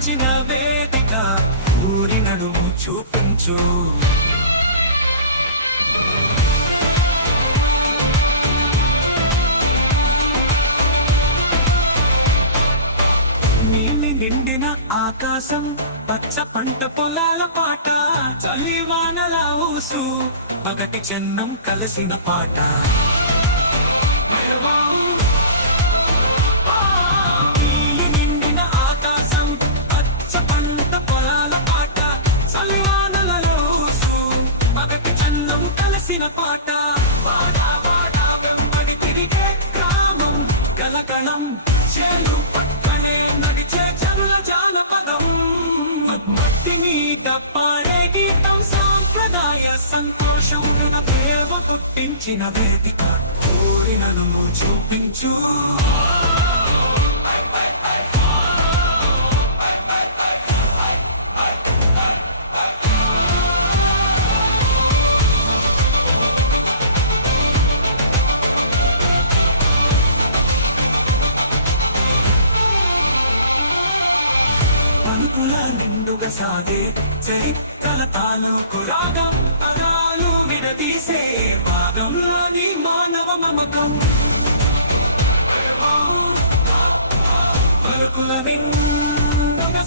పుట్టించిన వేదిక ఊరి నడుము చూపించు. నిండిన ఆకాశం, పచ్చ పంట పొలాల పాట, చలివానల ఊసు, పగటి చెన్నం కలిసిన పాట. నిండిన ఆకాశం, పచ్చ పంట పొలాల పాట, చలివానల ఊసు, పగటి చెన్నం కలిసిన పాట. వాడా వాడా వెంబడి తిరిగే గ్రామం, గలగణం చేలు పక్కనే నడిచే జనుల జానపదం. మట్టి మీద పాడే గీతం, సాంప్రదాయ సంతోషం, ప్రేమ పుట్టించిన వేదిక ఊరి నలుము చూపించు. పలుకుల నిండుగా సాగే చరిత్రల తాలూకు రాగం, పదాలు విడదీసే భాగంలోని మానవ మమకం. పలుకుల నిండుగా